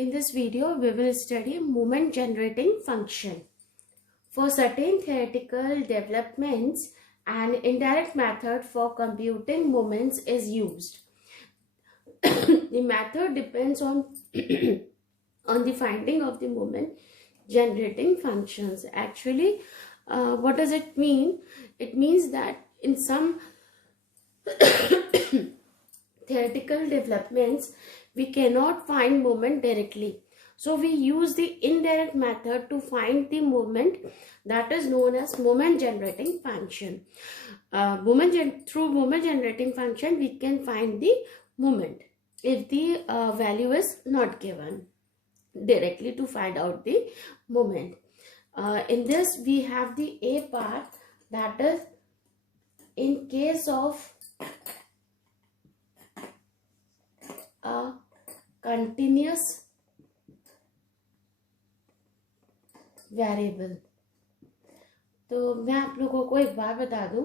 In this video, we will study moment generating function. For certain theoretical developments, an indirect method for computing moments is used. The method depends on, on the finding of the moment generating functions. Actually, what does it mean? It means that in some theoretical developments, we cannot find moment directly. So we use the indirect method to find the moment, that is known as moment generating function. Through moment generating function, we can find the moment if the value is not given directly to find out the moment. In this, we have the A part, that is in case of a continuous variable. तो मैं आप लोगों को एक बार बता दूं,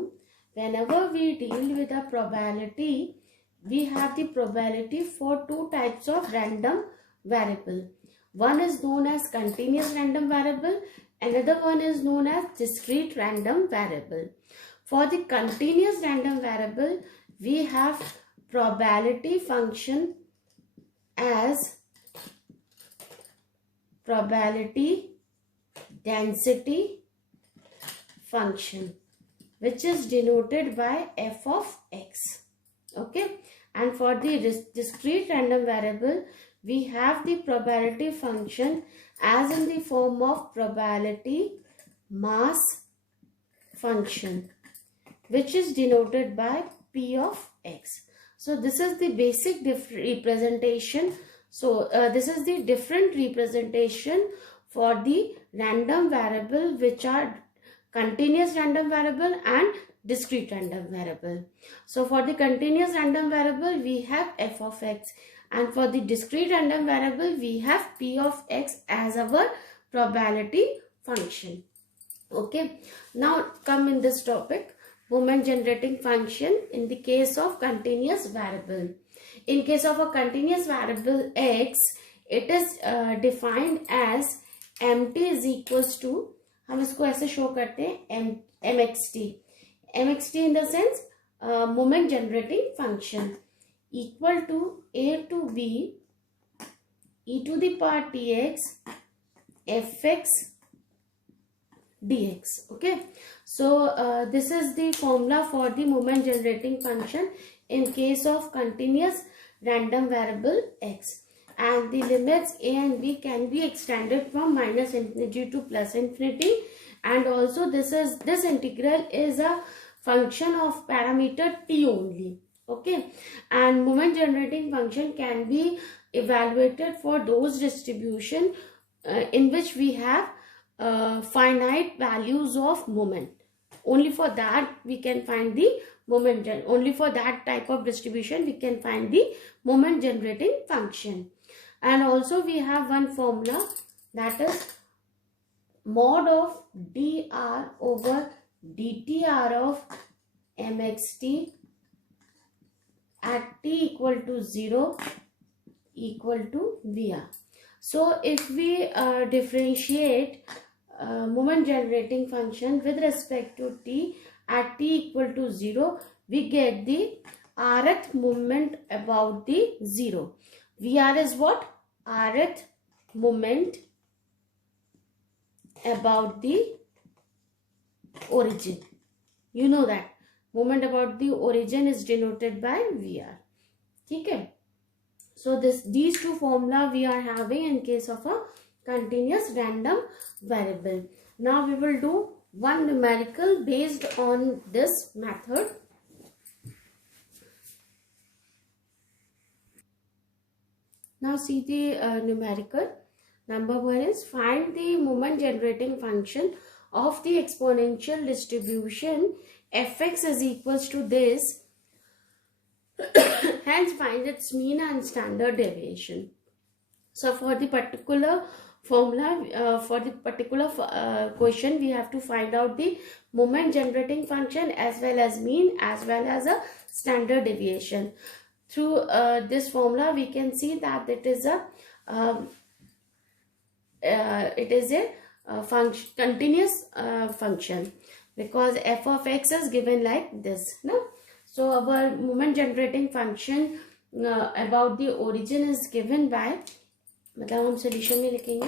whenever we deal with a probability, we have the probability for two types of random variable. One is known as continuous random variable, another one is known as discrete random variable. For the continuous random variable, we have probability function as probability density function, which is denoted by f of x. Okay, and for the discrete random variable, we have the probability function as in the form of probability mass function, which is denoted by p of x. So this is the basic representation. So this is the different representation for the random variable, which are continuous random variable and discrete random variable. So for the continuous random variable, we have f of x, and for the discrete random variable, we have p of x as our probability function. Okay, now come in this topic, moment generating function in the case of continuous variable. In case of a continuous variable x, it is defined as mt is equals to, हम इसको ऐसे show करते हैं mxt in the sense moment generating function equal to a to b e to the power tx fx dx. Okay, so this is the formula for the moment generating function in case of continuous random variable x, and the limits a and b can be extended from minus infinity to plus infinity, and also this integral is a function of parameter t only. Okay, and moment generating function can be evaluated for those distribution in which we have finite values of moment. Only for that we can find the moment only for that type of distribution we can find the moment generating function. And also we have one formula, that is mod of dr over dtr of mxt at t equal to 0 equal to vr. So if we differentiate moment generating function with respect to t at t equal to 0, we get the rth moment about the 0. Vr is what? Rth moment about the origin. You know that moment about the origin is denoted by Vr. Okay. So these two formula we are having in case of a continuous random variable. Now we will do one numerical based on this method. Now see the numerical. Number 1 is find the moment generating function of the exponential distribution fx is equals to this. Hence find its mean and standard deviation. So for the particular formula, for the particular question, we have to find out the moment generating function as well as mean as well as a standard deviation. Through this formula, we can see that it is a it is a function, continuous function, because f of x is given like this, no? So our moment generating function about the origin is given by, मतलब हम solution में लिखेंगे,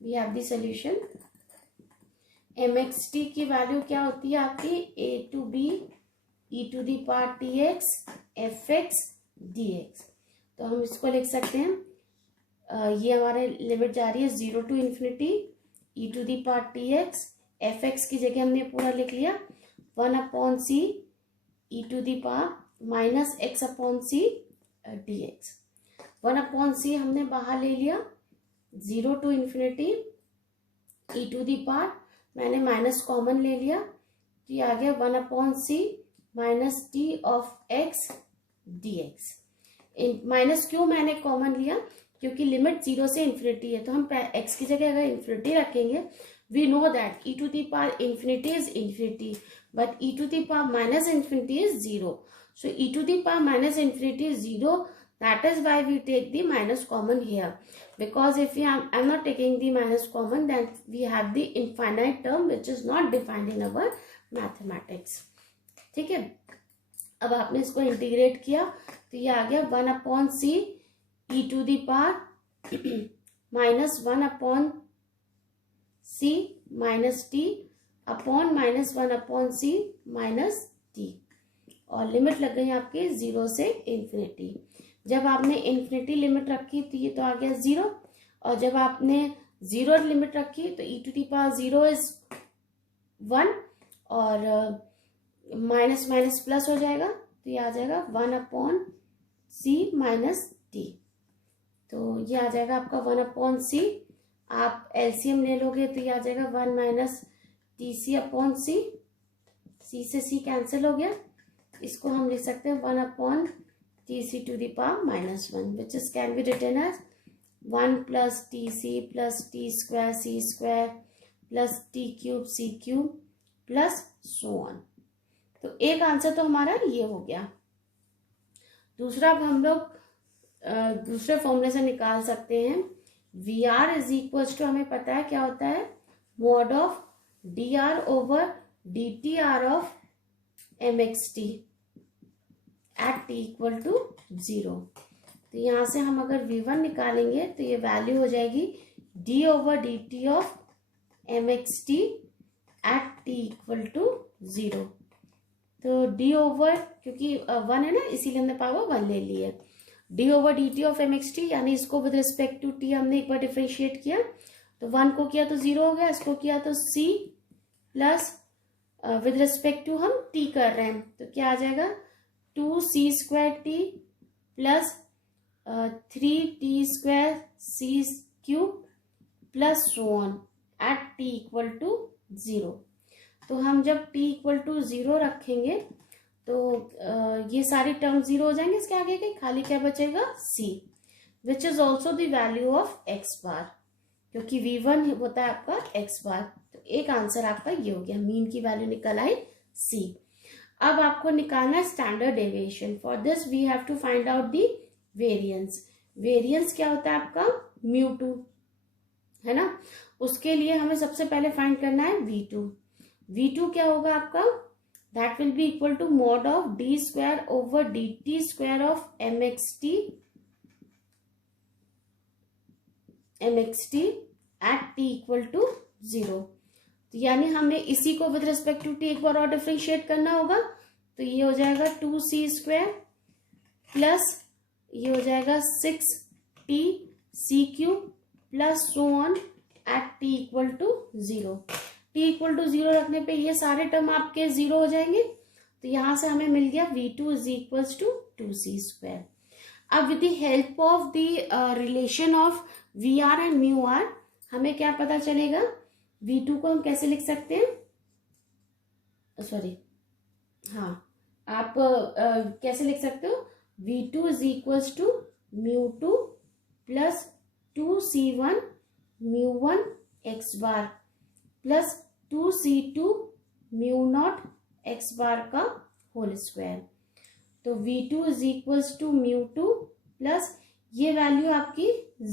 we have the solution, mxt की value क्या होती है आपकी, a to b e to the power tx fx dx। तो हम इसको लिख सकते हैं, ये हमारे लिमिट जा रही है 0 to infinity e to the power tx, fx की जगह हमने पूरा लिख लिया 1/c e to the power minus x/c dx। 1/c हमने बाहर ले लिया, 0 to infinity e to the power, मैंने माइनस कॉमन ले लिया, तो ये आ गया 1/c minus t of x dx। Minus क्यों मैंने कॉमन लिया, क्योंकि लिमिट 0 से इन्फिनिटी है, तो हम x की जगह अगर इन्फिनिटी रखेंगे, we know that e to the power infinity is infinity, but e to the power minus infinity is 0। So e to the power minus infinity is 0, that is why we take the minus common here, because if I'm not taking the minus common, then we have the infinite term which is not defined in our mathematics। ठीक है, अब आपने इसको integrate किया तो ये आ गया 1/c e to the power minus 1/c minus t upon minus 1/c minus t, और लिमिट लग गई आपके 0 से इन्फिनिटी। जब आपने इन्फिनिटी लिमिट रखी तो ये तो आ गया 0, और जब आपने 0 लिमिट रखी तो e to the power 0 is 1, और माइनस माइनस प्लस हो जाएगा, तो ये आ जाएगा 1/c माइनस t। तो ये आ जाएगा आपका 1/c, आप एलसीएम ले लोगे तो ये आ जाएगा 1 माइनस tc/c, c से c कैंसिल हो गया, इसको हम लिख सकते हैं 1/tc to the power minus 1, which is can be written as 1 plus tc plus t square c square plus t cube c cube plus so on। तो एक आंसर तो हमारा ये हो गया। दूसरा अब हम लोग दूसरे फॉर्मूले से निकाल सकते हैं, VR इज इक्वल टू, हमें पता है क्या होता है, mod of dr over dtr of mxt at t equal to 0। तो यहां से हम अगर v1 निकालेंगे तो ये वैल्यू हो जाएगी d over dt of mxt at t equal to 0। तो d ओवर, क्योंकि 1 है ना इसीलिए हमने पावर 1 ले ली है, d over dt of mxt, यानी इसको विद रिस्पेक्ट टू t हमने एक बार डिफरेंशिएट किया, तो 1 को किया तो 0 हो गया, इसको किया तो c plus with respect to हम t कर रहे हैं, तो क्या आ जाएगा 2c square t plus 3t square c cube plus so on at t equal to 0। तो हम जब t इक्वल टू 0 रखेंगे तो ये सारी टर्म 0 हो जाएंगे, इसके आगे के खाली क्या बचेगा c, which is also the value of x बार, क्योंकि v1 होता है आपका x बार। तो एक आंसर आपका ये हो गया, मीन की वैल्यू निकल आई c। अब आपको निकालना है standard deviation. For this we have to find out the variance. Variance क्या होता है आपका, μ2 है ना, उसके लिए हमें सबसे पहले फाइंड करना है v2। v2 क्या होगा आपका, that will be equal to mod of d square over dt square of mxt at t equal to 0। तो यानी हमें इसी को विद रिस्पेक्ट टू t एक बार और डिफरेंशिएट करना होगा, तो ये हो जाएगा 2c स्क्वायर प्लस ये हो जाएगा 6t c cube plus so on at t equal to 0। t equal to 0 रखने पे ये सारे टर्म आपके 0 हो जाएंगे, तो यहां से हमें मिल गया v2 is equal to 2c square. अब with the help of the relation of vr and μr हमें क्या पता चलेगा, v2 को हम कैसे लिख सकते हैं, सॉरी हाँ आप कैसे लिख सकते हो, v2 is equal to μ2 plus 2c1 μ1 x bar plus 2c2 μ0 x bar का होल स्क्वायर। तो v2 is equal to μ2 plus ये वैल्यू आपकी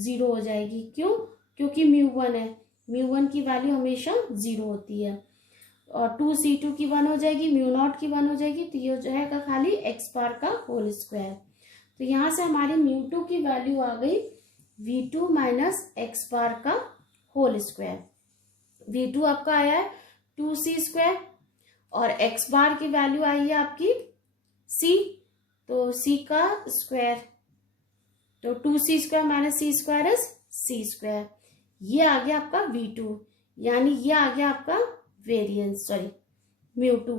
0 हो जाएगी, क्यों, क्योंकि μ1 है, μ1 की वैल्यू हमेशा 0 होती है, और 2c2 की 1 हो जाएगी, μ0 की 1 हो जाएगी, तो ये हो जाएगा खाली x बार का होल स्क्वायर। तो यहाँ से हमारी μ2 की वैल्यू आ गई v2 माइनस एक्स बार का होल स्क्वायर। v2 आपका आया है 2c², और x बार की वैल्यू आई है आपकी c, तो c का स्क्वायर, तो 2c² minus c² is c²। ये आ गया आपका v2, यानी ये आ गया आपका वेरिएंस, सॉरी μ2,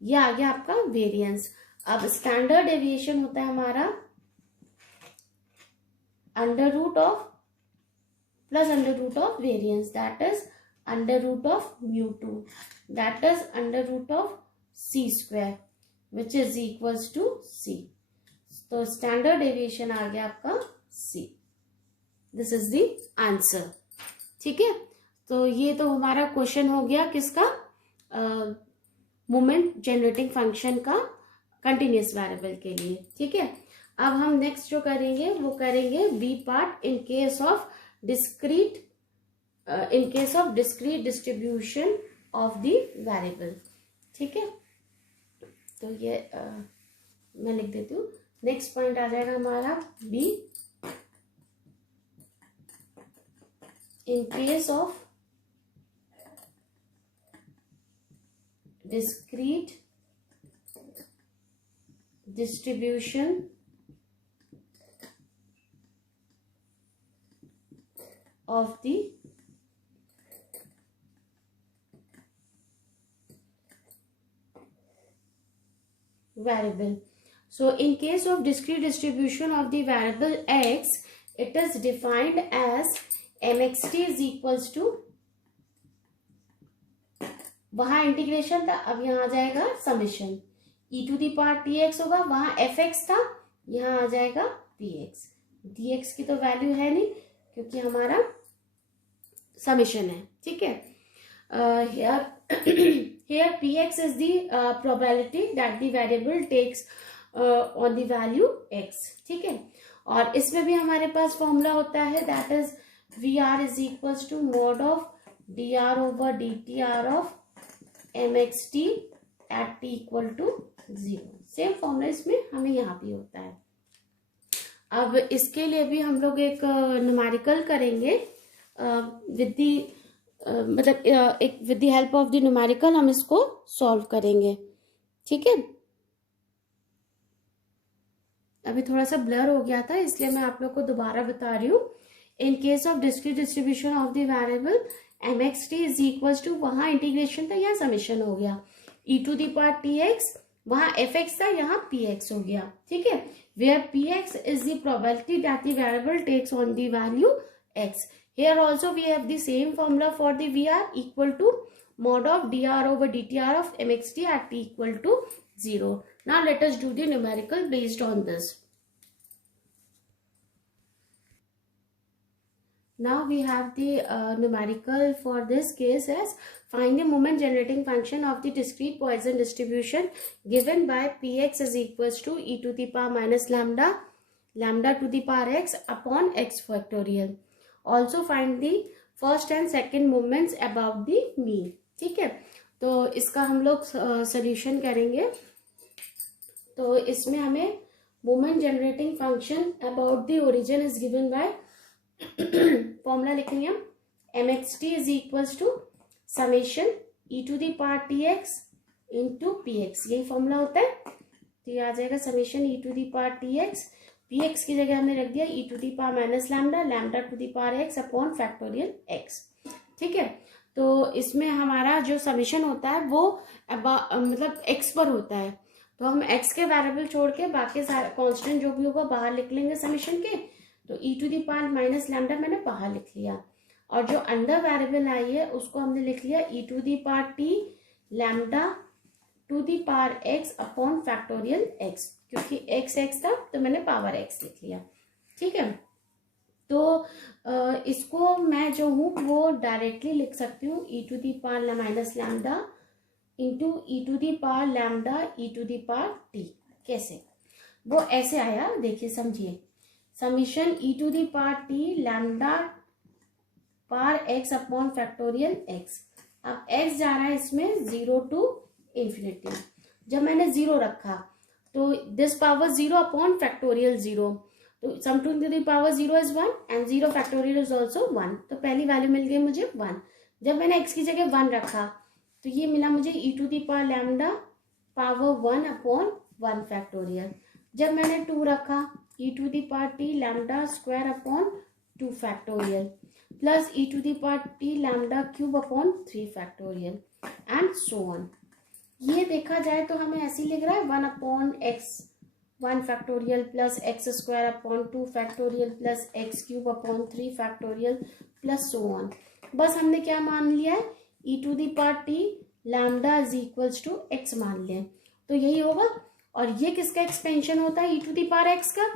ये आ गया आपका वेरिएंस। अब स्टैंडर्ड डेविएशन होता है हमारा under root of plus under root of variance, that is under root of μ2, that is under root of c² which is equals to c। तो स्टैंडर्ड डेविएशन आ गया आपका c। This is the answer. ठीक है, तो ये तो हमारा क्वेश्चन हो गया किसका, मोमेंट जनरेटिंग फंक्शन का कंटिन्यूस वेरिएबल के लिए। ठीक है, अब हम नेक्स्ट जो करेंगे वो करेंगे be part in case of discrete distribution of the variable. ठीक है, तो ये मैं लिख देती हूँ। नेक्स्ट पॉइंट आ जाएगा हमारा be, in case of discrete distribution of the variable. So in case of discrete distribution of the variable x, it is defined as mxt is equals to, वहां इंटीग्रेशन था, अब यहाँ आ जाएगा समेशन, e⁻ tx होगा, वहां fx था, यहाँ आ जाएगा px। dx की तो वैल्यू है नहीं क्योंकि हमारा समेशन है। ठीक है, here px is the probability that the variable takes on the value x। ठीक है, और इसमें भी हमारे पास फॉर्मूला होता है, that is vr is equals to mod of dr over dtr of mxt at t equal to 0। Same formula इसमें हमें यहाँ भी होता है। अब इसके लिए भी हम लोग एक न्यूमेरिकल करेंगे विद दी मतलब एक with the help of the numerical हम इसको सॉल्व करेंगे। ठीक है, अभी थोड़ा सा ब्लर हो गया था इसलिए मैं आप लोग को दोबारा बता रही हूँ। In case of discrete distribution of the variable mxt is equals to, वहां इंटीग्रेशन था, यहाँ समेशन हो गया, e⁻ tx, वहां fx था, यहाँ px हो गया। ठीक है, where px is the probability that the variable takes on the value x। Here also we have the same formula for the vr equal to mod of dr over dtr of mxt at t equal to 0। Now let us do the numerical based on this। Now we have the numerical for this case as find the moment generating function of the discrete Poisson distribution given by px is equals to e⁻ minus lambda to the power x upon x factorial। Also find the first and second moments above the mean। ठीक है, तो इसका हम लोग solution करेंगे। तो इसमें हमें moment generating function about the origin is given by, formula लिखेंगे हम, mxt is equals to summation e⁻ tx into px, यही फॉर्मूला होता है। तो ये आ जाएगा समेशन e⁻ tx, px की जगह हमने रख दिया e⁻ minus lambda two the power x upon factorial x। ठीक है, तो इसमें हमारा जो समेशन होता है वो मतलब x पर होता है, तो हम x के वेरिएबल छोड़ के बाकी सारे कांस्टेंट जो भी होगा बाहर लिख लेंगे समेशन के। तो e⁻ माइनस लैम्डा मैंने बाहर लिख लिया, और जो अंदर वेरिएबल आई है उसको हमने लिख लिया e⁻ t lambda two the power x upon factorial x, क्योंकि x था तो मैंने पावर x लिख लिया। ठीक है, तो इसको मैं जो हूँ वो डायरेक्टली लिख सकती हूँ e⁻ minus lambda into e⁻ lambda e⁻ t। कैसे, वो ऐसे आया, देखिए समझिए, summation e⁻ t lambda power x upon factorial x. अब एक्स जा रहा है इसमें 0 to इन्फिनिटी। जब मैंने 0 रखा तो दिस पावर 0 अपॉन फैक्टोरियल 0, तो sum to the power 0 is 1 and 0 factorial is also 1, तो पहली वैल्यू मिल गई मुझे 1। जब मैंने x की जगह 1 रखा तो ये मिला मुझे e to the power lambda power 1 upon 1 factorial. जब मैंने 2 रखा e to the power t lambda square upon 2 factorial plus e to the power t lambda cube upon 3 factorial and so on. ये देखा जाए तो हमें ऐसे ही लिख रहा है 1 upon x 1 factorial plus x square upon 2 factorial plus x cube upon 3 factorial plus so on. बस हमने क्या मान लिया है, e to the power t lambda is equals to x मान लिया, तो यही होगा। और ये किसका एक्सपेंशन होता है, e to the power x का,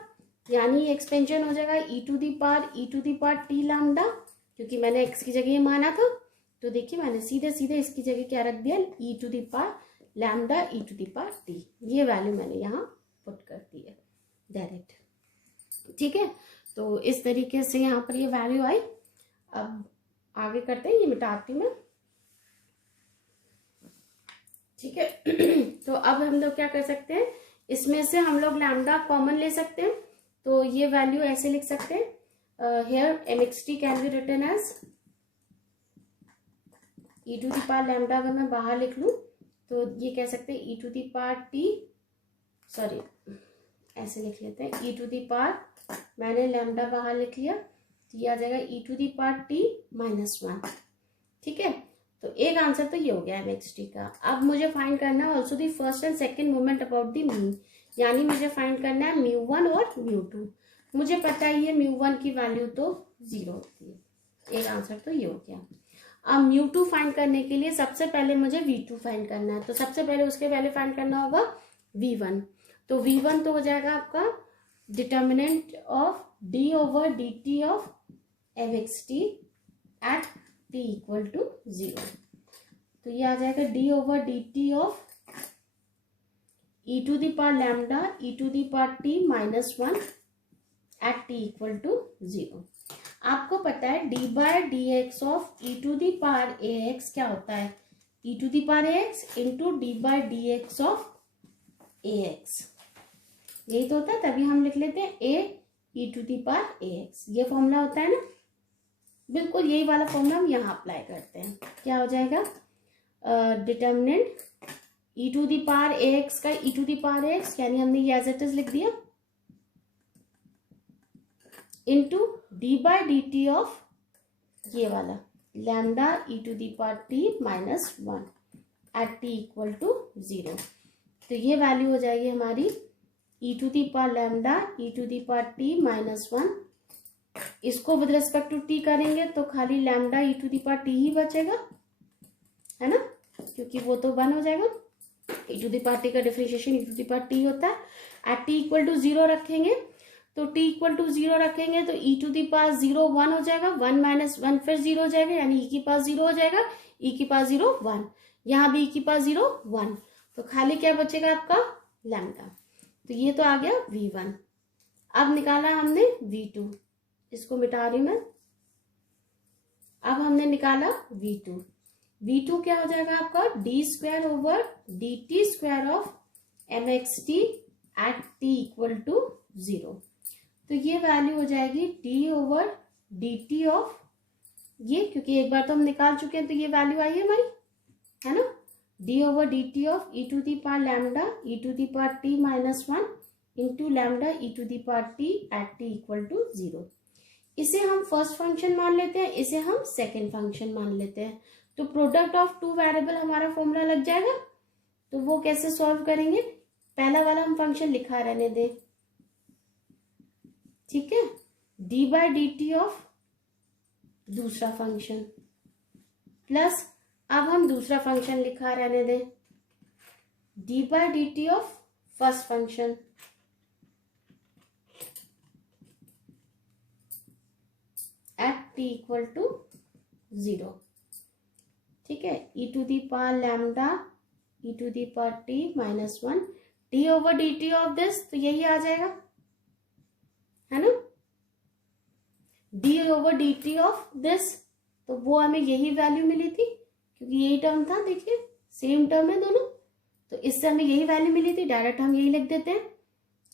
यानी एक्सपेंशन हो जाएगा e to the power t lambda, क्योंकि मैंने x की जगह ये माना था। तो देखिए मैंने सीधे सीधे इसकी जगह क्या रख दिया, e to the power lambda e to the power t, ये वैल्यू मैंने यहाँ पुट कर दी है डायरेक्ट। ठीक है, तो इस तरीके से यहाँ पर ये वैल्यू आई। अब आगे करते हैं, ये मिटाती हूँ मैं। ठीक है तो अब हम लोग क्या कर सकते हैं, इसमें से हम लोग लैम्डा कॉमन ले सकते हैं, तो ये वैल्यू ऐसे लिख सकते हैं, here mxt can be written as e to the power lambda. अगर मैं बाहर लिख लूं तो ये कह सकते हैं e to the power t, sorry ऐसे लिख लेते हैं e टू द पावर, मैंने लैम्डा बाहर लिख लिया, तो ये आ जाएगा e to the power t minus 1। ठीक है, तो एक आंसर तो ये हो गया mxt का। अब मुझे फाइंड करना है also the first and second moment about the mean, यानी मुझे फाइंड करना है μ1 और μ2। मुझे पता है ये μ1 की वैल्यू तो 0 होती है, एक आंसर तो ये हो गया। अब μ2 फाइंड करने के लिए सबसे पहले मुझे v2 फाइंड करना है, तो सबसे पहले उसके वैल्यू फाइंड करना होगा v1। तो v1 तो हो जाएगा आपका determinant of d over dt of mxt at t equal to 0, तो ये आ जाएगा d over dt of e to the power lambda e to the power t minus 1 at t equal to 0। आपको पता है d by d x of e to the power ax क्या होता है, e to the power ax into d by d x of ax, यही तो होता है, तभी हम लिख लेते हैं a e to the power ax, ये फॉर्मूला होता है ना। बिल्कुल यही वाला फॉर्मूला हम यहाँ अप्लाई करते हैं, क्या हो जाएगा, determinant e to the power ax का e to the power ax, यानी हमने ये एज इट इज लिख दिया, into d by d t of ये वाला lambda e to the power t minus 1 at t equal to 0। तो ये वैल्यू हो जाएगी हमारी e to the power lambda e to the power t minus 1। इसको विद रिस्पेक्ट टू t करेंगे तो खाली lambda e to the power t ही बचेगा, है ना, क्योंकि वो तो 1 हो जाएगा। e to the power t का differentiation e to the power t होता है। एट t इक्वल टू 0 रखेंगे, तो t इक्वल टू 0 रखेंगे तो e टू द पावर 0 1 हो जाएगा, 1 माइनस 1 फिर 0 हो जाएगा, यानी e की पावर 0 हो जाएगा, e की पावर 0 1, यहाँ भी e की पावर 0 1, तो खाली क्या बचेगा आपका लैम्डा। तो ये तो आ गया v1। अब निकाला हमने v2, इसको मिटा रही मैं। अब हमने निकाला v2, v2 क्या हो जाएगा आपका d square over dt square of mxt at t equal to 0। तो ये वैल्यू हो जाएगी d ओवर dt ऑफ ये, क्योंकि एक बार तो हम निकाल चुके हैं, तो ये वैल्यू आई है हमारी, है ना, d over dt of e to the power lambda e to the power t minus 1 into lambda e to the power t at t equal to 0। इसे हम फर्स्ट फंक्शन मान लेते हैं, इसे हम सेकेंड फंक्शन मान लेते हैं, तो प्रोडक्ट ऑफ टू वेरिएबल हमारा फॉर्मूला लग जाएगा। तो वो कैसे सॉल्व करेंगे, पहला वाला हम फंक्शन लिखा रहने दें, ठीक है, d by d t of दूसरा फंक्शन प्लस, अब हम दूसरा फंक्शन लिखा रहने दें, d by d t of first function at t equal to 0। ठीक है, e to the power lambda e to the power t minus 1 d over d t of this, तो यही आ जाएगा, है ना, d over d t of this तो वो हमें यही वैल्यू मिली थी, क्योंकि यही टर्म था, देखिए सेम टर्म है दोनों, तो इससे हमें यही वैल्यू मिली थी। डायरेक्ट हम यही लिख देते हैं,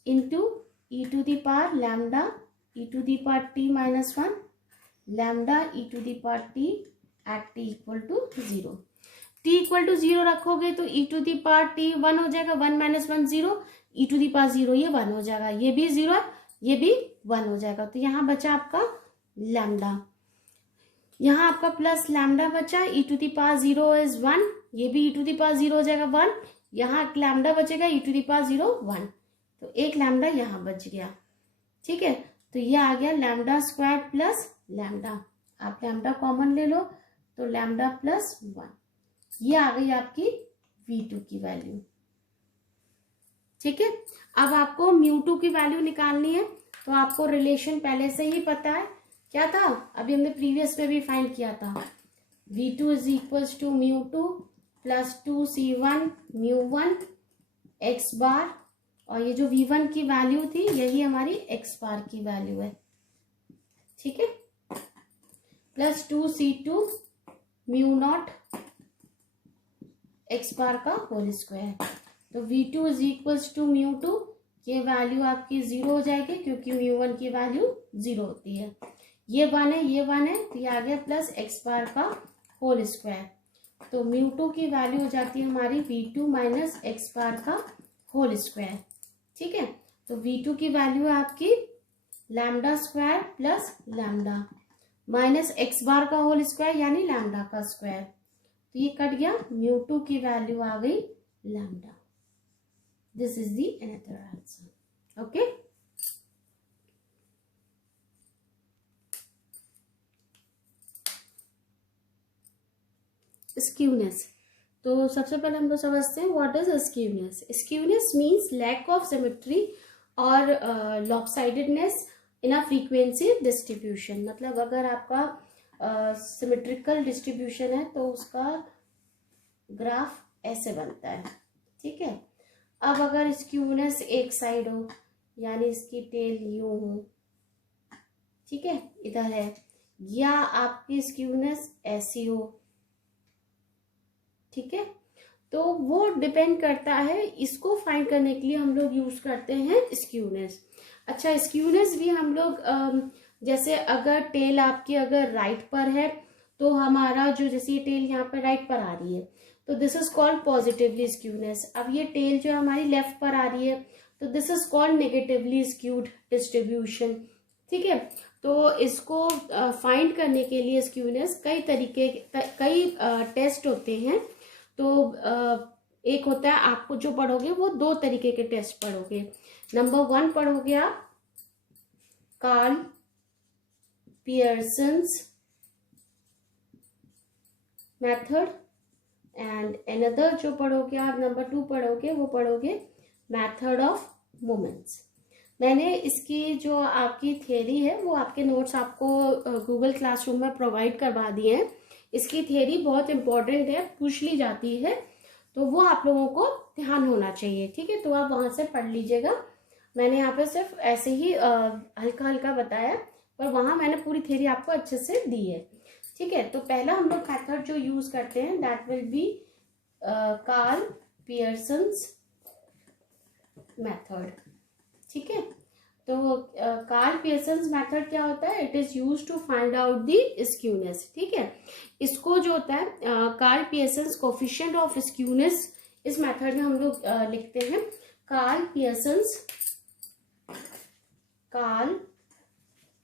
into e to the power lambda e to the power t minus 1 lambda e to the power t at t equal to 0। T equal to 0 रखोगे तो e to the power t 1 हो जाएगा, 1 minus 1 0, e to the power 0 ये 1 हो जाएगा, ये भी 0 है, ये भी 1 हो जाएगा। तो यहाँ बचा आपका लैम्डा, यहाँ आपका प्लस लैम्डा बचा, ई टू दी पावर 0 इज 1, ये भी ई टू दी पावर 0 हो जाएगा 1, यहाँ लैम्डा बचेगा ई टू दी पावर 0 1, तो एक लैम्डा यहाँ बच गया। ठीक है, तो ये आ गया लैम्डा स्क्वायर प्लस लैम्डा, आप लैम्डा कॉमन ले लो तो लैम्डा प्लस 1, ये आ गई आपकी V2 की वैल्यू। ठीक है, अब आपको μ2 की वैल्यू निकालनी है, तो आपको रिलेशन पहले से ही पता है, क्या था, अभी हमने प्रीवियस में भी फाइंड किया था, V2 is equals to μ2 plus 2C1 μ1 x bar, और ये जो V1 की वैल्यू थी यही हमारी x बार की वैल्यू है। ठीक है, प्लस 2C2 μ0 x बार का होल स्क्वायर, तो V2 इज इक्वल्स टू μ2, ये वैल्यू आपकी 0 हो जाएगी क्योंकि μ1 की वैल्यू 0 होती है, ये 1 है, ये 1 है, तो ये आ गया प्लस x बार का होल स्क्वायर, तो μ2 की वैल्यू हो जाती है हमारी V2 माइनस x बार का होल स्क्वायर। ठीक है, तो V2 की वैल्यू है आपकी lambda square plus lambda minus x bar का होल स्क्वायर यानी लैम्डा का स्क्वायर, तो ये कट गया, μ2 की वैल्यू आ गई lambda. This is the another answer. Okay, skewness, तो सबसे पहले हम लोग समझते हैं what is skewness. Skewness means lack of symmetry और lopsidedness in a frequency distribution, मतलब अगर आपका सिमेट्रिकल डिस्ट्रीब्यूशन है तो उसका ग्राफ ऐसे बनता है। ठीक है, अब अगर स्क्यूनेस एक साइड हो, यानी इसकी टेल यूं हो, ठीक है, इधर है, या आपकी स्क्यूनेस ऐसी हो, ठीक है, तो वो डिपेंड करता है, इसको फाइंड करने के लिए हम लोग यूज करते हैं स्क्यूनेस। अच्छा, स्क्यूनेस भी हम लोग जैसे अगर टेल आपकी अगर राइट पर है तो हमारा जो, जैसे ये टेल यहाँ पर राइट पर आ रही है तो this is called positively skewness. अब ये टेल जो हमारी लेफ्ट पर आ रही है तो this is called negatively skewed distribution. ठीक है, तो इसको फाइंड करने के लिए स्क्यूनेस कई तरीके, कई टेस्ट होते हैं। तो एक होता है, आपको जो पढ़ोगे वो 2 तरीके के टेस्ट पढ़ोगे। नंबर 1 पढ़ोगे आप Karl Pearson's method, and another जो पढ़ोगे आप नंबर 2 पढ़ोगे, वो पढ़ोगे मेथड ऑफ मोमेंट्स। मैंने इसकी जो आपकी थियरी है वो आपके नोट्स आपको गूगल क्लासरूम में प्रोवाइड करवा दिए हैं। इसकी थियरी बहुत इंपॉर्टेंट है, पूछ ली जाती है, तो वो आप लोगों को ध्यान होना चाहिए। ठीक है, तो आप वहां से पढ़ लीजिएगा। मैंने यहाँ पे सिर्फ ऐसे ही हल्का हल्का बताया, पर वहां मैंने पूरी थियरी आपको अच्छे से दी है। ठीक है, तो पहला हम लोग मेथड जो यूज करते हैं that will be Karl Pearson's method. ठीक है, तो कार्ल पियर्सन्स मेथड क्या होता है, it is use to find out the skewness. ठीक है, इसको जो होता है Karl Pearson's coefficient of skewness, इस मेथड में हम लोग लिखते हैं Karl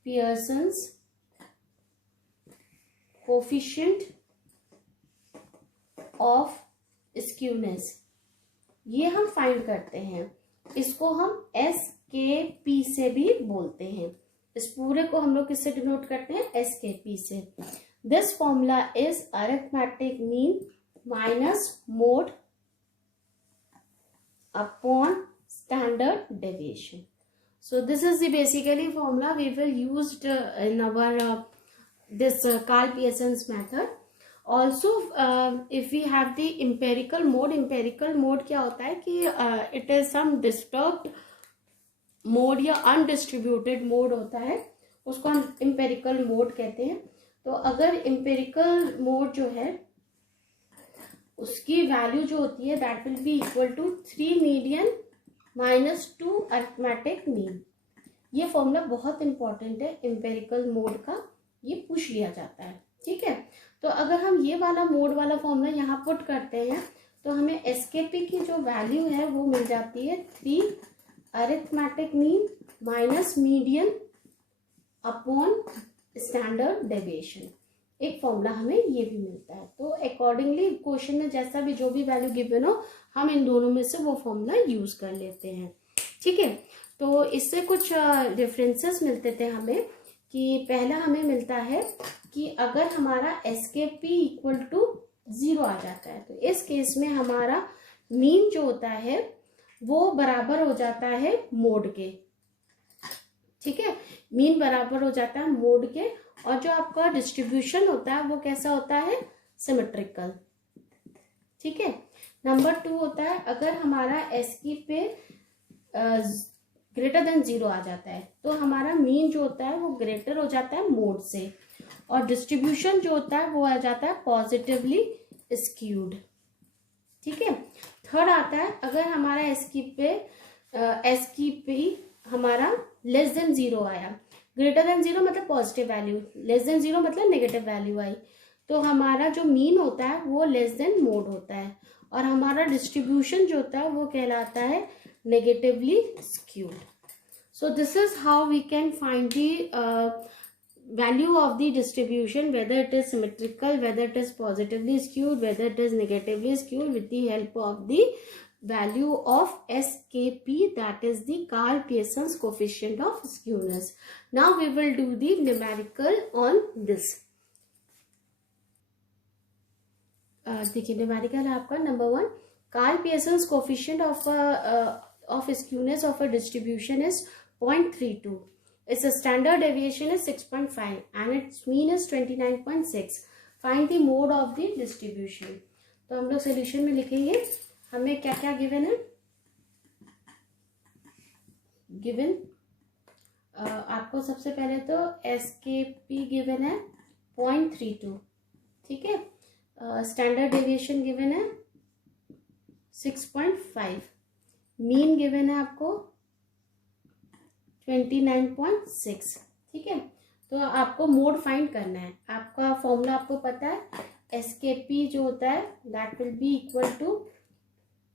Pearson's coefficient of skewness, ये हम फाइंड करते हैं। इसको हम SKP से भी बोलते हैं। इस पूरे को हम लोग किससे डिनोट करते हैं, SKP से। This formula is arithmetic mean minus mode upon standard deviation. So this is the basically formula we will used in our this Karl Pearson's method. Also if we have the empirical mode क्या होता है कि it is some disturbed mode या undistributed mode होता है, उसको हम empirical mode कहते हैं। तो अगर एम्पिरिकल मोड जो है उसकी वैल्यू जो होती है that will be equal to 3 median minus 2 arithmetic mean. ये फॉर्मूला बहुत इंपॉर्टेंट है एम्पिरिकल मोड का, ये पूछ लिया जाता है, ठीक है। तो अगर हम ये वाला मोड वाला फॉर्मूला यहाँ पुट करते हैं तो हमें एसकेपी की जो वैल्यू है वो मिल जाती है 3 arithmetic mean minus median upon standard deviation. एक फॉर्मूला हमें ये भी मिलता है। तो अकॉर्डिंगली क्वेश्चन में जैसा भी जो भी वैल्यू गिवन हो हम इन दोनों में से वो फॉर्मूला यूज कर लेते हैं, ठीक है। तो इससे कुछ डिफरेंसेस मिलते थे हमें कि पहला हमें मिलता है कि अगर हमारा एसकेपी इक्वल टू 0 आ जाता है तो इस केस में हमारा मीन जो होता है वो बराबर हो जाता है मोड के, ठीक है। मीन बराबर हो जाता है मोड के, और जो आपका डिस्ट्रीब्यूशन होता है वो कैसा होता है, सिमेट्रिकल, ठीक है। नंबर 2 होता है अगर हमारा एसकी पे ग्रेटर देन 0 आ जाता है तो हमारा मीन जो होता है वो ग्रेटर हो जाता है मोड से, और डिस्ट्रीब्यूशन जो होता है वो आ जाता है पॉजिटिवली स्क्यूड, ठीक है। थर्ड आता है अगर हमारा एसकी पे हमारा लेस देन 0 आया, ग्रेटर देन 0 मतलब पॉजिटिव वैल्यू, लेस देन 0 मतलब नेगेटिव वैल्यू आई, तो हमारा जो मीन होता है वो लेस देन मोड होता है, और हमारा डिस्ट्रीब्यूशन जो होता है वो कहलाता है negatively skewed. So this is how we can find the value of the distribution, whether it is symmetrical, whether it is positively skewed, whether it is negatively skewed, with the help of the value of SKP, that is the Karl Pearson's coefficient of skewness. Now we will do the numerical on this. देखिए numerical है आपका number 1, Karl Pearson's coefficient of skewness of a distribution is 0.32. Its standard deviation is 6.5 and its mean is 29.6. Find the mode of the distribution. तो हम लोग solution में लिखेंगे हमें क्या क्या गिवन है। गिवन आपको सबसे पहले तो एसकेपी गिवन है 0.32, ठीक है। स्टैंडर्ड डेविएशन गिवन है 6.5, मीन गिवन है आपको 29.6, ठीक है। तो आपको मोड फाइंड करना है, आपका फॉर्मूला आपको पता है एसकेपी जो होता है that will be equal to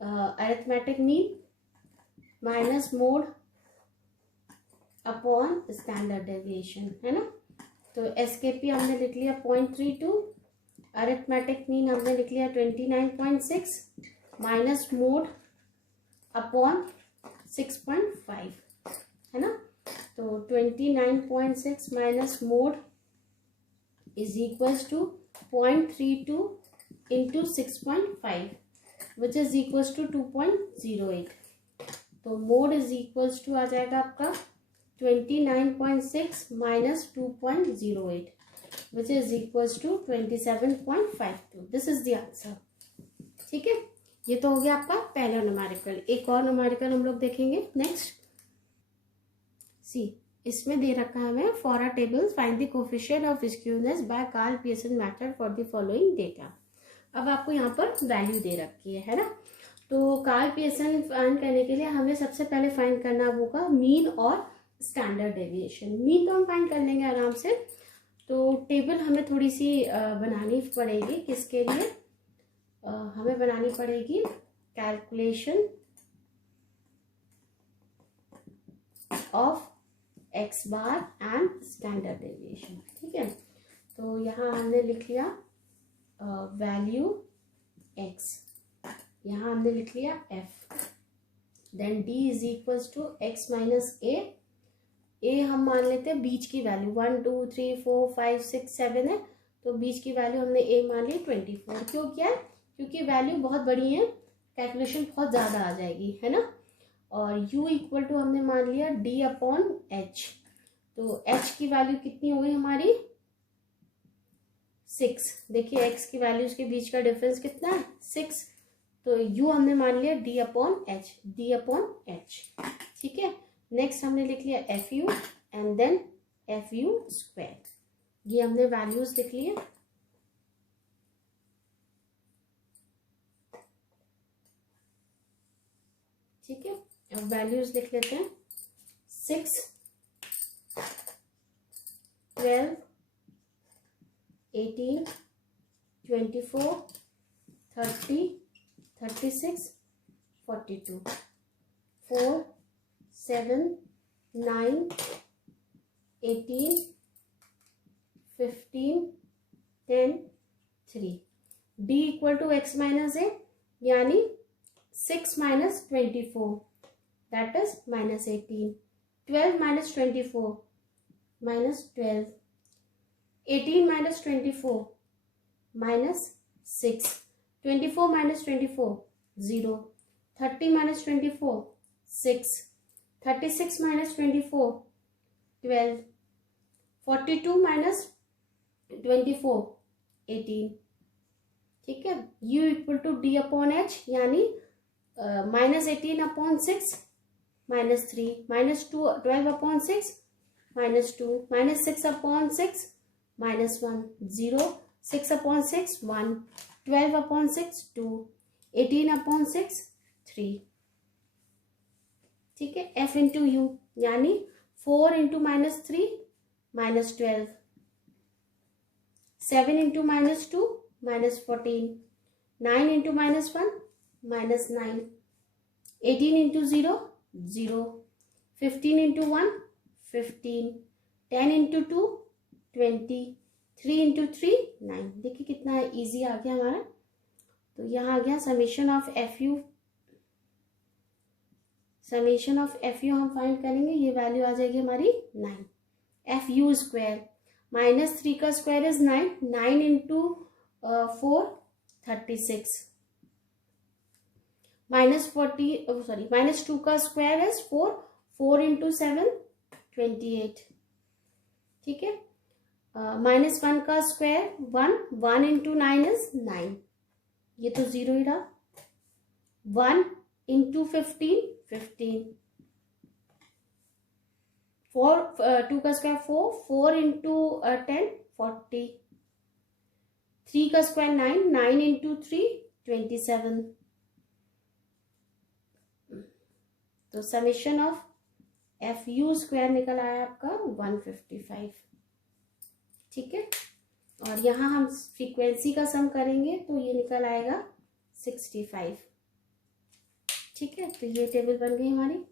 arithmetic mean minus mode upon standard deviation, है ना। तो एसकेपी हमने लिख लिया 0.32, अरिथमेटिक मीन हमने लिख लिया 29.6 माइनस मोड अपॉन 6.5, है ना। तो 29.6 minus mode is equals to 0.32 into 6.5 which is equals to 2.08। तो मोड इज इक्वल्स टू आ जाएगा आपका 29.6 minus 2.08 which is equals to 27.52। This is the answer, ठीक है। ये तो हो गया आपका पहला न्यूमेरिकल। एक और न्यूमेरिकल हम लोग देखेंगे नेक्स्ट। सी इसमें दे रखा है हमें for a table find the coefficient of skewness by Karl Pearson method for the following data. अब आपको यहाँ पर वैल्यू दे रखी है ना। तो कार्ल पियर्सन फाइंड करने के लिए हमें सबसे पहले फाइंड करना होगा मीन और स्टैंडर्ड डेविएशन। मीन तो हम फाइंड कर लेंगे आराम से। तो टेबल हमें थोड़ी सी बनानी पड़ेगी, किसके लिए हमें बनानी पड़ेगी calculation of x bar and standard deviation, ठीक है। तो यहाँ हमने लिख लिया वैल्यू एक्स, यहाँ हमने लिख लिया F, then D is equals to X minus A हम मान लेते हैं बीच की वैल्यू 1 2 3 4 5 6 7 है, तो बीच की वैल्यू हमने ए मान ली 24। क्यों किया? क्योंकि वैल्यू बहुत बड़ी है, कैलकुलेशन बहुत ज़्यादा आ जाएगी, है ना। और u इक्वल टू हमने मान लिया d अपॉन एच। तो h की वैल्यू कितनी हो गई हमारी 6। देखिए x की वैल्यूज के बीच का डिफरेंस कितना है 6। तो u हमने मान लिया d अपॉन एच, ठीक है। नेक्स्ट हमने लिख लिया f u and then f you square. ये हमने वैल्यूज लिख लिए। ठीक है, अब वैल्यूज लिख लेते हैं। 6, 12, 18, 24, 30, 36, 42, 4, 7, 9, 18, 15, 10, 3। d equal to x minus A, यानी 6 minus 24 that is minus 18, 12 minus 24 minus 12, 18 minus 24 minus 6, 24 minus 24 0, 30 minus 24 6, 36 minus 24 12, 42 minus 24 18। ठीक है, u equal to D upon H, यानी minus 18 upon 6 minus 3, minus 12 upon 6 minus 2, minus 6 upon 6 minus 1 0, 6 upon 6 1, 12 upon 6 2, 18 upon 6 3। ठीक है, f into you, यानी 4 into minus 3 minus 12, 7 into minus 2 minus 14, 9 into minus 1 minus 9, 18 into 0 0, 15 into 1 15, 10 into 2 20, 3 into 3 9। देखिए कितना easy आ गया हमारा। तो यहाँ आ गया summation of F you, summation of F you हम फाइंड करेंगे, ये वैल्यू आ जाएगी हमारी 9। एफ यू स्क्वायर माइनस 3 का square is 9, 9 into 4 36, minus 40 sorry minus 2 का स्क्वायर इज 4, 4 इंटू 7 28। ठीक है, माइनस 1 का स्क्वायर 1, 1 इंटू 9 इज 9, ये तो 0 ही रहा। 1 इंटू 15 15, 4 2 का स्क्वायर 4, 4 इंटू 10 40, 3 का स्क्वायर 9, 9 इंटू 3 27। तो summation of F you square निकल आया आपका 155। ठीक है, और यहाँ हम फ्रीक्वेंसी का सम करेंगे तो ये निकल आएगा 65। ठीक है, तो ये टेबल बन गई हमारी।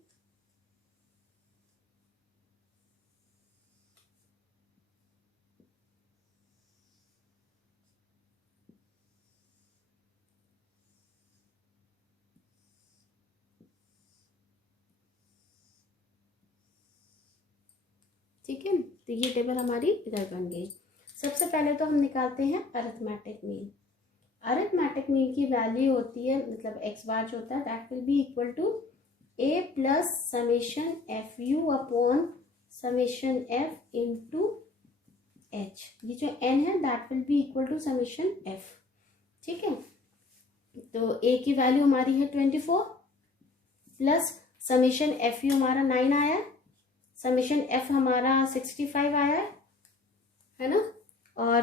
ठीक है, तो ये टेबल हमारी इधर बन गई। सबसे पहले तो हम निकालते हैं अरिथमेटिक मीन। अरिथमेटिक मीन की वैल्यू होती है, मतलब एक्स बार जो होता है that will be equal to a plus summation f u upon summation f into h. ये जो एन है that will be equal to summation f. ठीक है, तो ए की वैल्यू हमारी है 24 प्लस समेशन एफ यू हमारा 9 आया, समेशन एफ हमारा 65 आया है ना, और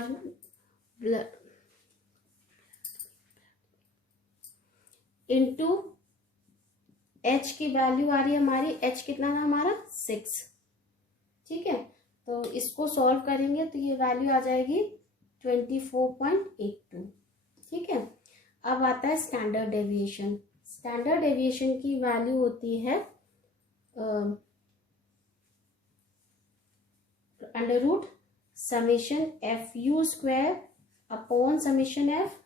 इंटू एच की वैल्यू आ रही है हमारी, एच कितना था हमारा 6। ठीक है, तो इसको सॉल्व करेंगे तो ये वैल्यू आ जाएगी 24.82। ठीक है, अब आता है स्टैंडर्ड डेविएशन। स्टैंडर्ड डेविएशन की वैल्यू होती है under root summation f you square upon summation f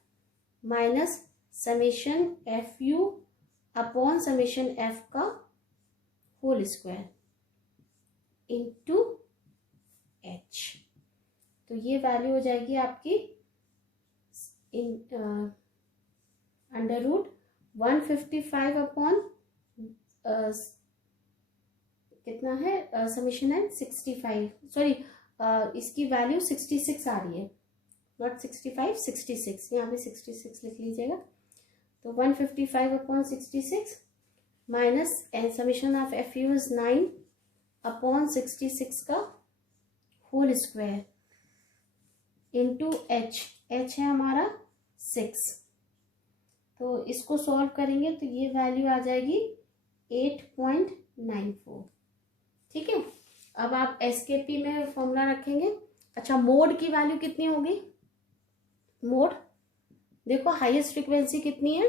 minus summation f u upon summation f का होल स्क्वायर इंटू एच। तो ये वैल्यू हो जाएगी आपकी अंडर रूट 155 अपॉन कितना है समेशन है 65, सॉरी इसकी वैल्यू 66 आ रही है, नॉट 65 66, यहाँ पे 66 लिख लीजिएगा। तो 155 upon 66 minus summation of F u is 9 upon 66 का whole square into h, h है हमारा 6। तो इसको सॉल्व करेंगे तो ये वैल्यू आ जाएगी 8.94। ठीक है, अब आप एसकेपी में फॉर्मूला रखेंगे। अच्छा, मोड की वैल्यू कितनी होगी? मोड देखो हाईएस्ट फ्रीक्वेंसी कितनी है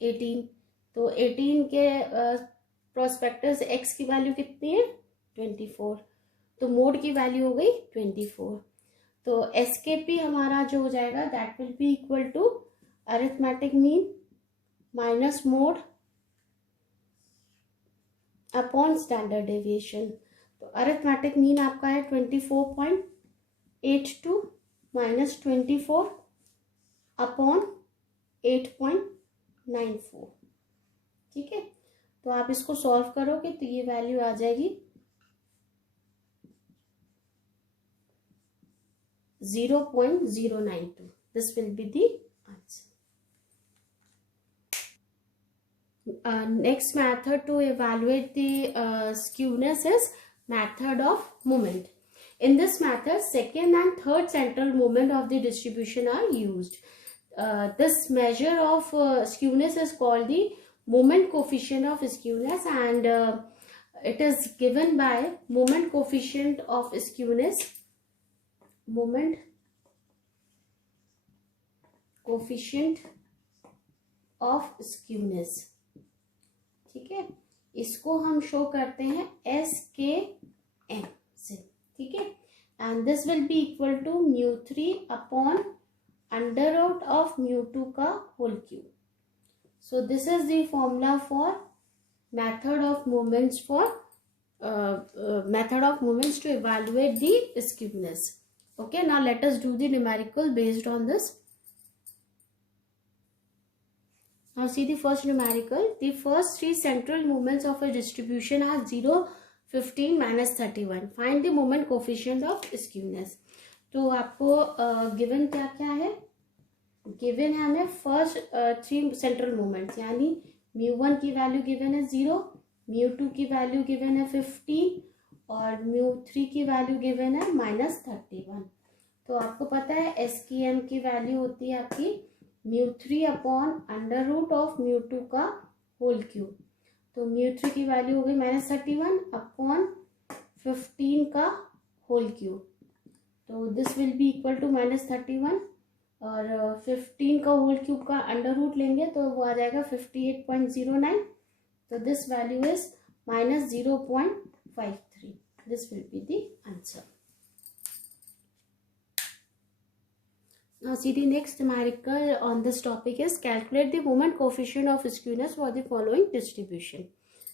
18, तो 18 के प्रोस्पेक्टर से एक्स की वैल्यू कितनी है 24, तो मोड की वैल्यू हो गई 24। तो एसकेपी हमारा जो हो जाएगा that will be equal to arithmetic mean minus mode upon standard deviation. तो अरिथमेटिक मीन आपका है 24.82 माइनस 24 अपॉन 8.94। ठीक है, तो आप इसको सॉल्व करोगे तो ये वैल्यू आ जाएगी 0.092। This will be the answer. Next method to evaluate the skewness is method of moment. In this method, second and third central moment of the distribution are used. This measure of skewness is called the moment coefficient of skewness, and it is given by moment coefficient of skewness, moment coefficient of skewness। ठीक है, इसको हम show करते हैं SKM से। ठीक है, and this will be equal to μ3 upon under root of μ2 का whole cube. So this is the formula for method of moments to evaluate the skewness. Okay, now let us do the numerical based on this. Now see the first numerical. The first three central moments of a distribution are 0, 15, minus 31. Find the moment coefficient of skewness. तो आपको given क्या क्या है? Given है हमें first three central moments, यानी μ1 की value given है 0, μ2 की वैल्यू गिवन है 15 और μ3 की वैल्यू गिवन है -31। तो आपको पता है SKM की वैल्यू होती है आपकी μ3 अपॉन अंडर रूट ऑफ μ2 का होल क्यूब। तो μ3 की वैल्यू हो गई -31 अपॉन 15 का होल क्यूब। तो this will be equal to -31 और 15 का होल क्यूब का अंडर रूट लेंगे तो वो आ जाएगा 58.09। तो this value is -0.53। This will be the answer. Now see the next numerical on this topic is calculate the moment coefficient of skewness for the following distribution.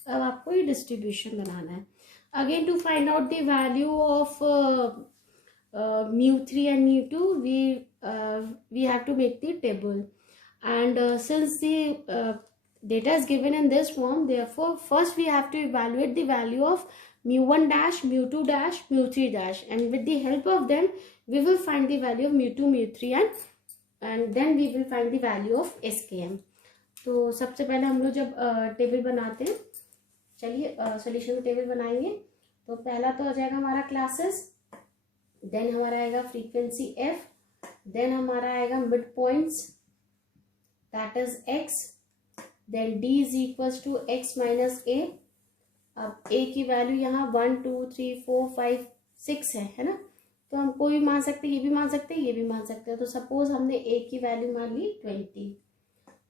अब आपको ये distribution बनाना है। Again to find out the value of μ3 and μ2, we have to make the table, and since the data is given in this form, therefore first we have to evaluate the value of μ1 dash, μ2 dash, μ3 dash, and with the help of them we will find the value of μ2, μ3 and then we will find the value of SKM. तो सबसे पहले हम लोग जब table बनाते हैं, चलिए solution table बनाएंगे। तो पहला तो हो जाएगा हमारा क्लासेस, देन हमारा आएगा फ्रीक्वेंसी F, देन हमारा आएगा mid points that is X, then D is equals to X minus A। अब A की वैल्यू यहाँ 1 2 3 4 5 6 है ना, तो हम कोई भी मान सकते हैं, ये भी मान सकते हैं, ये भी मान सकते हैं। तो सपोज हमने A की वैल्यू मान ली 20,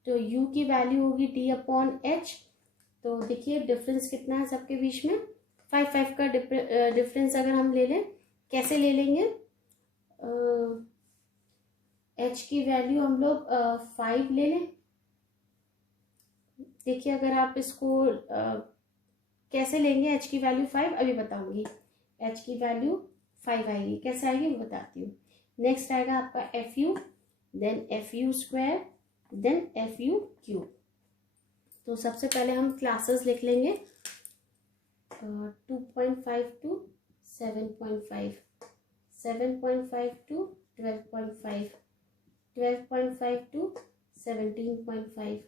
तो U की वैल्यू होगी D अपॉन H। तो देखिए डिफरेंस कितना है सबके बीच में, 5 का डिफरेंस अगर हम ले लें, कैसे ले लेंगे? H की वैल्यू हम लोग 5 ले लें। देखिए अगर आप इसको कैसे लेंगे, H की वैल्यू 5 अभी बताऊंगी। H की वैल्यू 5 आएगी, कैसे आएगी वो बताती हूँ। नेक्स्ट आएगा आपका FU, then FU square, then FU cube. तो सबसे पहले हम क्लासेस लिख लेंगे 2.5 to 7.5, 7.5 to 12.5, 12.5 to 17.5,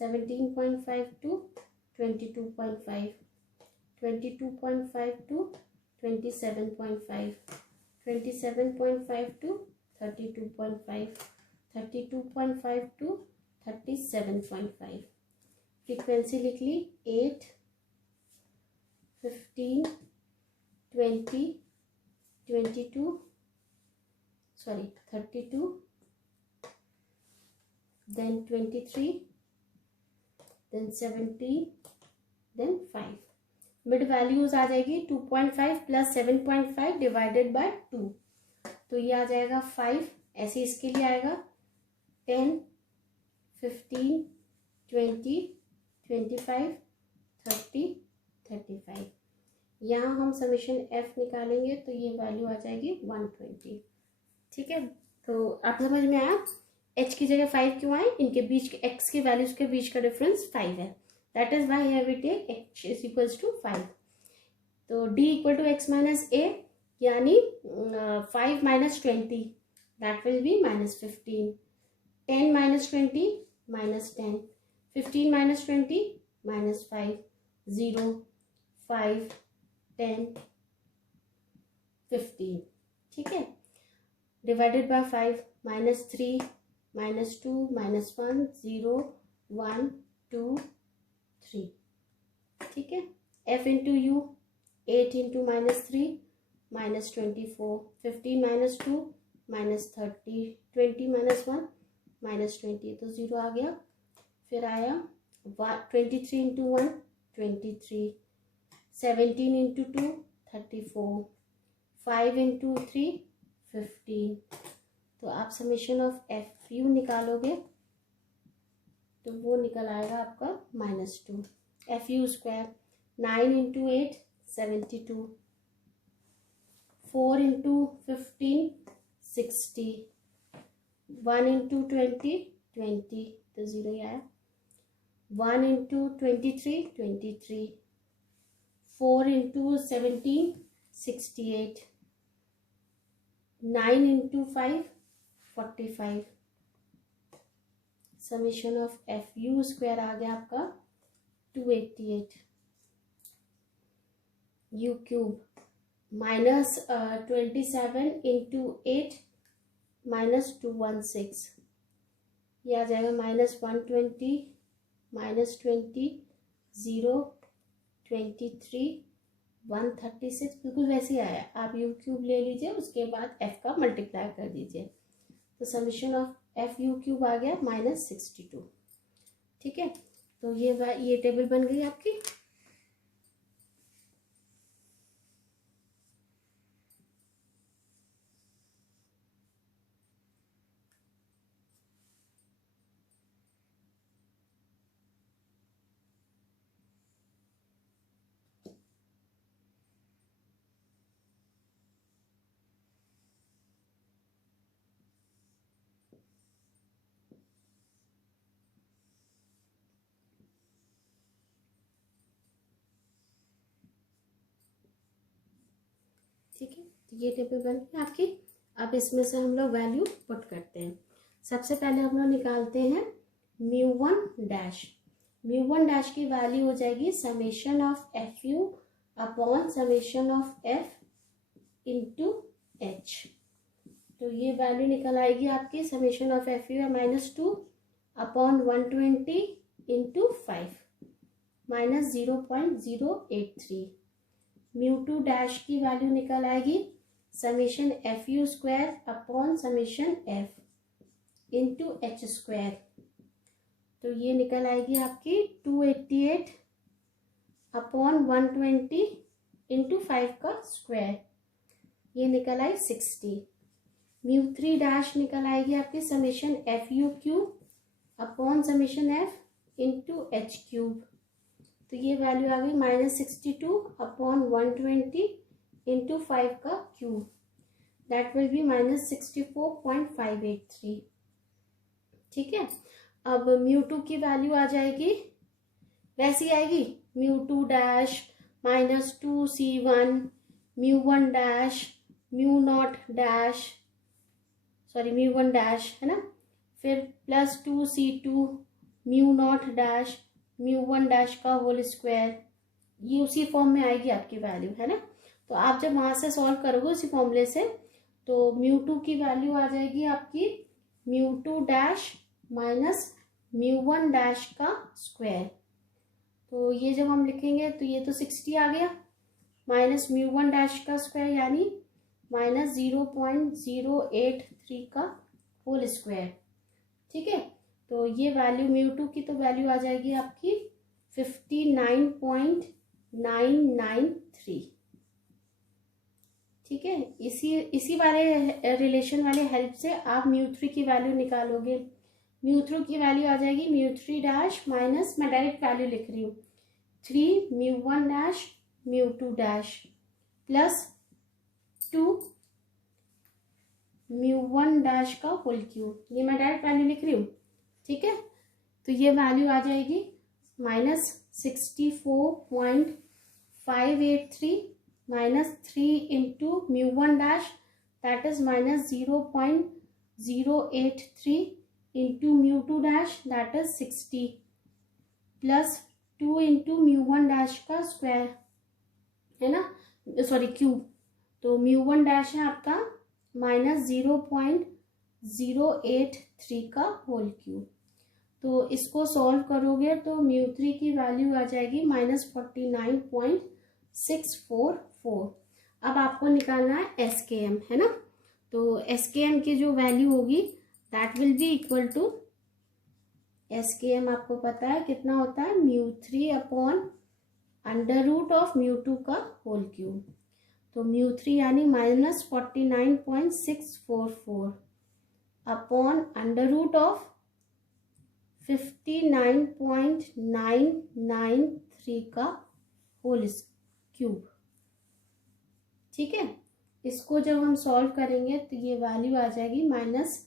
17.5 to 22.5, 22.5 to 27.5, 27.5 to 32.5, 32.5 to 37.5. Frequency लिख ली 8, 15, 20, 22, sorry 32, then 23, then 17, then 5. Mid values आ जाएगी 2.5 प्लस 7.5 डिवाइडेड बाय 2, तो ये आ जाएगा 5. ऐसे इसके लिए आएगा 10, 15, 20, 25, 30, 35. यहाँ हम समेशन f निकालेंगे तो ये वैल्यू आ जाएगी 120. ठीक है, तो आप समझ में आया h की जगह 5 क्यों आए, इनके बीच के x की वैल्यूज के बीच का डिफरेंस 5 है. That is why have we take h is equals to 5. तो d equal to x minus a, यानी 5 माइनस 20 that will be minus 15. 10 minus 20 minus 10. 15 minus 20 minus 5. 0, 5, 10, 15. ठीक है, divided by 5, minus 3, minus 2, minus 1, 0, 1, 2, 3. ठीक है, f into u 8 into minus 3 minus 24. 15 minus 2 minus 30. 20 minus 1 minus 20, तो 0 आ गया. फिर आया 23 इंटू 1 23. 17 इंटू 2 34. 5 इंटू 3 15. तो आप समेशन ऑफ एफ यू निकालोगे तो वो निकल आएगा आपका -2. F you square 9 into 8 72. 4 into 15 60. 1 into 20 20, तो 0 ही आया. 1 into 23 23. 4 into 17 68. 9 into 5 45. Summation of F you square आ गया आपका 288. U cube minus 27 into 8 minus 216. ये आ जाएगा -120 -20 0 23 136. बिल्कुल वैसे ही आया. आप यू क्यूब ले लीजिए, उसके बाद एफ का मल्टीप्लाई कर दीजिए, तो summation of F U cube आ गया -62. ठीक है, तो ये टेबल बन गई आपकी. ठीक है, तो ये टेबल बन गई आपकी. अब इसमें से हम लोग वैल्यू पुट करते हैं. सबसे पहले हम लोग निकालते हैं μ1 डैश. μ1 डैश की वैल्यू हो जाएगी summation of F u upon summation of F into h. तो ये वैल्यू निकल आएगी आपकी समेशन ऑफ एफ यू है -2 अपॉन 120 इंटू 5 माइनस 0.083. μ2 डैश की वैल्यू निकल आएगी summation f you square upon summation f into H square. तो ये निकल आएगी आपकी 288 अपॉन 120 इंटू 5 का स्क्वायर. ये निकल आई 60. μ3 डैश निकल आएगी आपकी summation f U cube upon summation f into H cube. तो ये वैल्यू आ गई -62 अपॉन 120 इंटू 5 का क्यूब. That will B -64.583. ठीक है, अब μ2 की वैल्यू आ जाएगी वैसी आएगी μ2 dash -2c1 μ1 dash μ0 dash μ1 dash है ना, फिर +2c2 μ0 डैश μ1 डैश का होल स्क्वायर. ये उसी फॉर्म में आएगी आपकी वैल्यू है ना. तो आप जब वहां से सॉल्व करोगे उसी फॉर्मूले से तो म्यू टू की वैल्यू आ जाएगी आपकी mu two dash minus mu one dash का स्क्वायर। तो ये जब हम लिखेंगे तो ये तो 60 आ गया, माइनस म्यू वन डैश का स्क्वायर यानी माइनस 0.083 का होल स्क्वायर। ठीक है, तो ये वैल्यू म्यू टू की तो वैल्यू आ जाएगी आपकी 59.993। ठीक है, इसी वाले रिलेशन वाले हेल्प से आप म्यू थ्री की वैल्यू निकालोगे। म्यू थ्री की वैल्यू आ जाएगी म्यू थ्री डैश माइनस, मैं डायरेक्ट वैल्यू लिख रही हूँ, 3 mu one dash mu two dash plus 2 mu one dash का होल क्यूब। ये मैं डायरेक्ट वैल्यू लिख रही हूँ। ठीक है, तो ये वैल्यू आ जाएगी minus 64.583 minus 3 into mu one dash that is minus 0.083 into mu two dash that is 60 plus 2 into mu one dash का स्क्वायर है ना, सॉरी क्यूब। तो म्यू वन डैश है आपका माइनस 0.083 का होल क्यूब। तो इसको सॉल्व करोगे तो म्यू थ्री की वैल्यू आ जाएगी माइनस 49.644। अब आपको निकालना है एस के एम, है ना। तो एस के एम की जो वैल्यू होगी that will be equal to, S K M आपको पता है कितना होता है, mu three upon under root of mu two का होल क्यूब। तो म्यू थ्री यानी minus 49.644 upon under root of 59.993 का होल क्यूब। ठीक है, इसको जब हम सॉल्व करेंगे तो ये वैल्यू आ जाएगी minus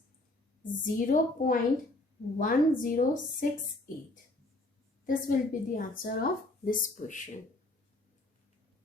0.1068। This will be the answer of this question.